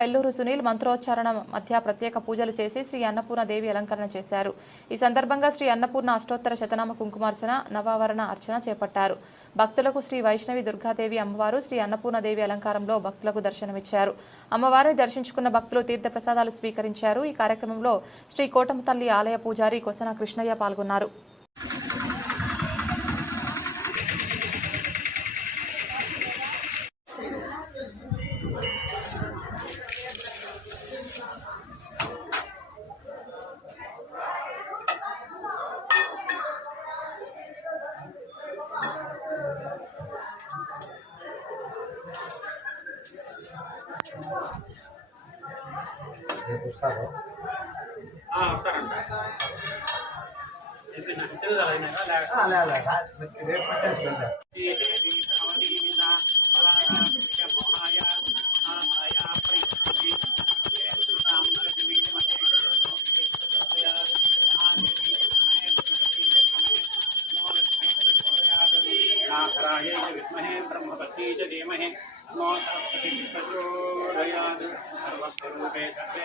ఎల్లూరు సునీల్ మంత్రోచ్చారణ మధ్య ప్రత్యేక పూజలు చేసి శ్రీ అన్నపూర్ణ దేవి అలంకరణ చేశారు. ఈ సందర్భంగా శ్రీ అన్నపూర్ణ అష్టోత్తర శతనామ కుంకుమార్చన నవావరణ అర్చన చేపట్టారు. భక్తులకు శ్రీ వైష్ణవి దుర్గాదేవి అమ్మవారు శ్రీ అన్నపూర్ణ దేవి అలంకారంలో భక్తులకు దర్శనమిచ్చారు. అమ్మవారిని దర్శించుకున్న భక్తులు తీర్థ ప్రసాదాలు స్వీకరించారు. ఈ కార్యక్రమంలో శ్రీ కోటమతల్లి ఆలయ పూజారి కొసన కృష్ణయ్య పాల్గొన్నారు. विद्महे ब्रह्मपत्नी च धीमहि नमो सरस्वती प्रचोदयात् सर्वस्वरूपे सर्वे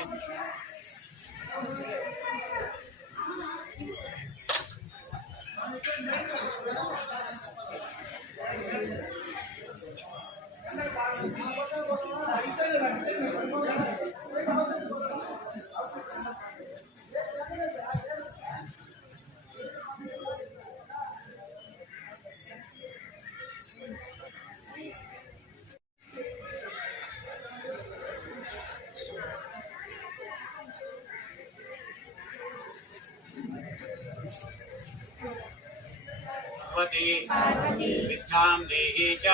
पार्वती विद्यां देहि च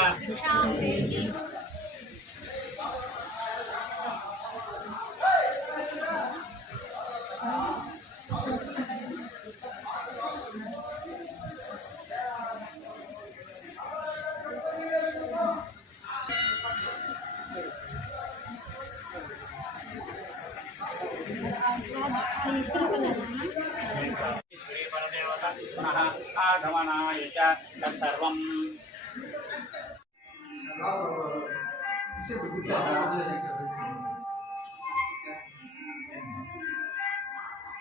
आगमनाय च तत्सर्वम्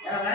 यार